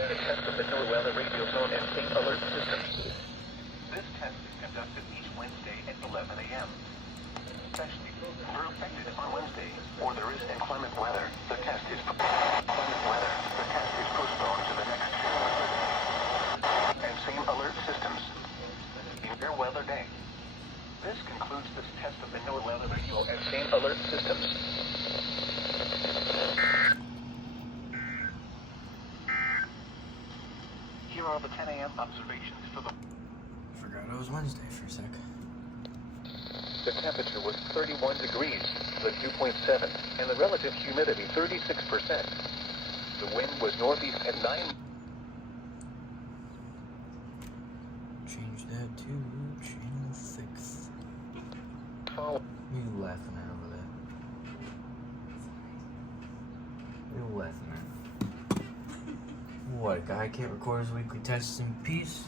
The test of the NWR radio zone and state alert systems. This test is conducted each Wednesday at 11 a.m. Especially if you're affected on Wednesday, or there is inclement weather, the test is postponed to the next and same alert systems. In your weather day. This concludes this test of the NWR radio and Same alert systems. Here are the 10 a.m. observations for the... Forgot it was Wednesday for a sec. The temperature was 31 degrees, the dew point 7, and the relative humidity 36%. The wind was northeast at 9. Change that to channel 6. Follow. You laughing at over there? You laughing at? What, a guy can't record his weekly tests in peace?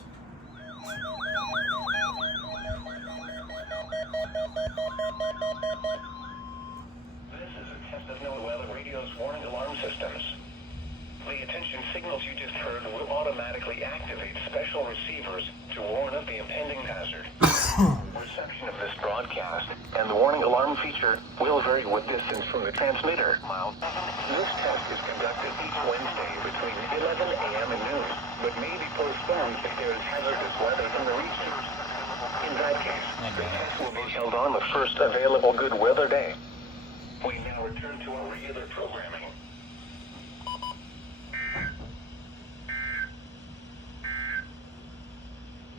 This is a test of NWR radio's warning alarm systems. The attention signals you just heard will automatically activate special receivers to warn of the impending hazard. Reception of this broadcast and the warning alarm feature will vary with distance from the transmitter. This test is conducted each Wednesday between 11 a.m. and noon, but may be postponed if there is hazardous weather in the region. In that case, the test will be held on the first available good weather day. We now return to our regular programming.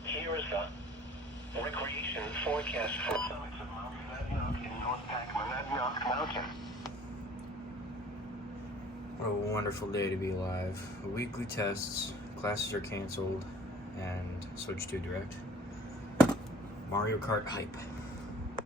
Here is the recreation forecast for summits of Mount Monadnock in North Pack Monadnock Mountain. What a wonderful day to be alive. Weekly tests, classes are canceled, and Switch 2 Direct. Mario Kart hype.